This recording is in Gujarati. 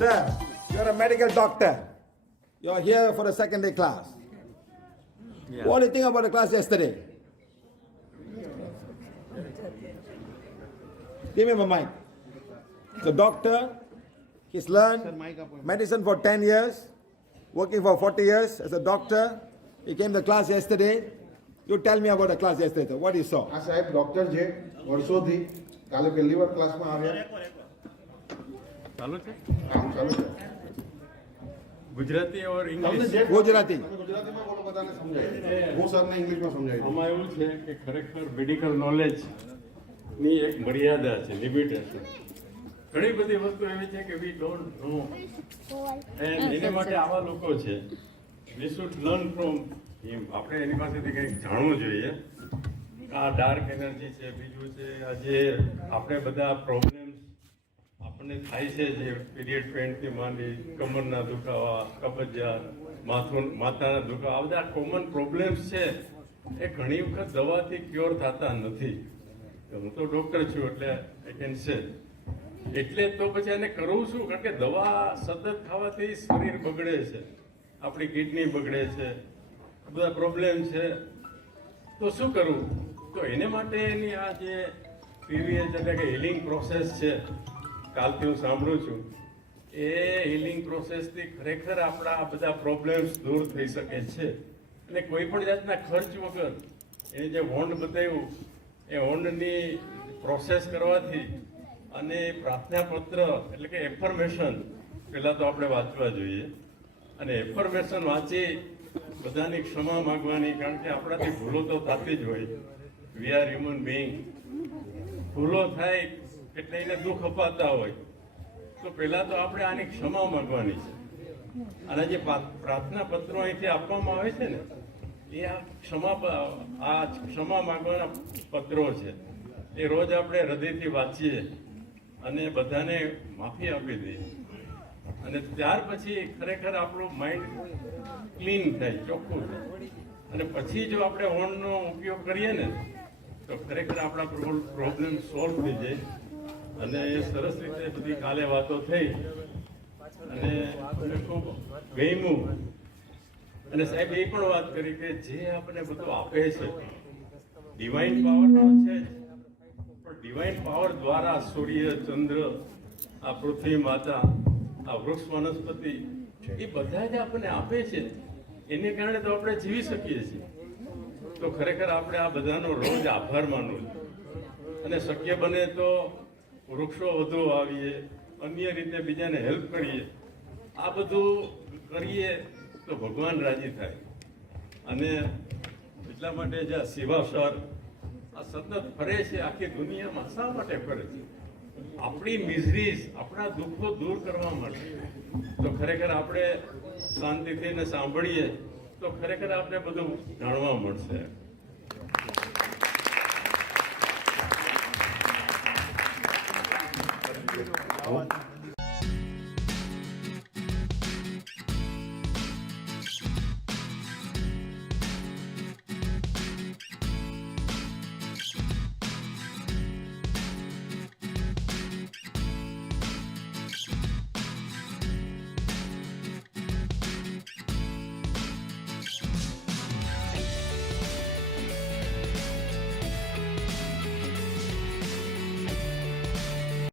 Sir, you're a medical doctor. You're here for a second day class. Yeah. What do you think about the class yesterday? Give me my mic. The doctor, he's learned medicine for 10 years, working for 40 years as a doctor. He came to class yesterday. You tell me about the class yesterday. What you saw? આ સાહેબ ડોક્ટર છે વર્ષોથી કાલે પહેલી વાર ક્લાસમાં આવ્યા ચાલુ છે કામ ચાલુ છે ગુજરાતી और તમને इंग्लिश જે ગુજરાતી. તમે ગુજરાતીમાં બોલો બધાને સમજાય હું સરને ઇંગ્લિશમાં સમજાવી દઉં આમાં એવું છે કે ખરેખર મેડિકલ નોલેજ ની એક મર્યાદા છે, લિમિટેશન. ઘણી બધી વસ્તુ એવી છે કે વી ડોન્ટ નો, એન્ડ એના માટે આવા લોકો છે. વી શુડ લર્ન ફ્રોમ હિમ. આપણે એની પાસેથી કંઈક જાણવું જોઈએ. આ ડાર્ક એનર્જી છે, બીજું છે આજે આપણે બધા પ્રોબ્લેમ્સ આપણને થાય છે, જે પીરિયડ પેઇનથી માંડી કમરના દુખાવા, કબજિયાત, માથાના દુખાવા, આ બધા કોમન પ્રોબ્લેમ્સ છે એ ઘણી વખત દવાથી ક્યોર થતા નથી. હું તો ડૉક્ટર છું એટલે આઈ કેન સે. એટલે તો પછી એને કરવું શું? કારણ કે દવા સતત ખાવાથી શરીર બગડે છે, આપણી કિડની બગડે છે, બધા પ્રોબ્લેમ છે. તો શું કરવું? તો એને માટે એની આ જે પીવીએચ એટલે કે હિલિંગ પ્રોસેસ છે, કાલથી હું સાંભળું છું, એ હિલિંગ પ્રોસેસથી ખરેખર આપણા આ બધા પ્રોબ્લેમ્સ દૂર થઈ શકે છે. અને કોઈ પણ જાતના ખર્ચ વગર એને જે વોન્ડ બતાવ્યું એ વોન્ડની પ્રોસેસ કરવાથી અને પ્રાર્થના પત્ર એટલે કે એફર્મેશન પહેલાં તો આપણે વાંચવા જોઈએ. અને એફર્મેશન વાંચી બધાની ક્ષમા માગવાની, કારણ કે આપણાથી ભૂલો તો થતી જ હોય. We are human being. ભૂલો થાય એટલે એને દુઃખ અપાતા હોય તો પહેલાં તો આપણે આની ક્ષમા માગવાની છે. અને જે પ્રાર્થના પત્રો અહીંથી આપવામાં આવે છે ને એ આ ક્ષમા માગવાના પત્રો છે. એ રોજ આપણે હૃદયથી વાંચીએ અને બધાને માફી આપી દઈએ. અને ત્યાર પછી ખરેખર આપણું માઇન્ડ ક્લીન થાય, ચોખ્ખું થાય. અને પછી જો આપણે હોર્નનો ઉપયોગ કરીએ ને તો ખરેખર આપણા પ્રોબ્લેમ સોલ્વ થઈ જાય. અને એ સરસ રીતે બધી કાલે વાતો થઈ અને મને ખૂબ ગમ્યું. અને સાહેબ એ પણ વાત કરી કે જે આપણને બધું આપે છે ડિવાઇન પાવર તો છે જ, પણ ડિવાઇન પાવર દ્વારા સૂર્ય, ચંદ્ર, આ પૃથ્વી માતા, આ વૃક્ષ વનસ્પતિ એ બધા જ આપણને આપે છે. એને કારણે તો આપણે જીવી શકીએ છીએ. તો ખરેખર આપણે આ બધાનો રોજ આભાર માનવો છે. અને શક્ય બને તો વૃક્ષો વધુ વાવીએ, અન્ય રીતે બીજાને હેલ્પ કરીએ. આ બધું કરીએ તો ભગવાન રાજી થાય. અને એટલા માટે જે આ સેવા સર આ સતત ફરે છે આખી દુનિયામાં, શા માટે ફરે છે? આપણી મિઝરીઝ, આપણા દુઃખો દૂર કરવા માટે. તો ખરેખર આપણે શાંતિથી એને સાંભળીએ તો ખરેખર આપણે બધું જાણવા મળશે.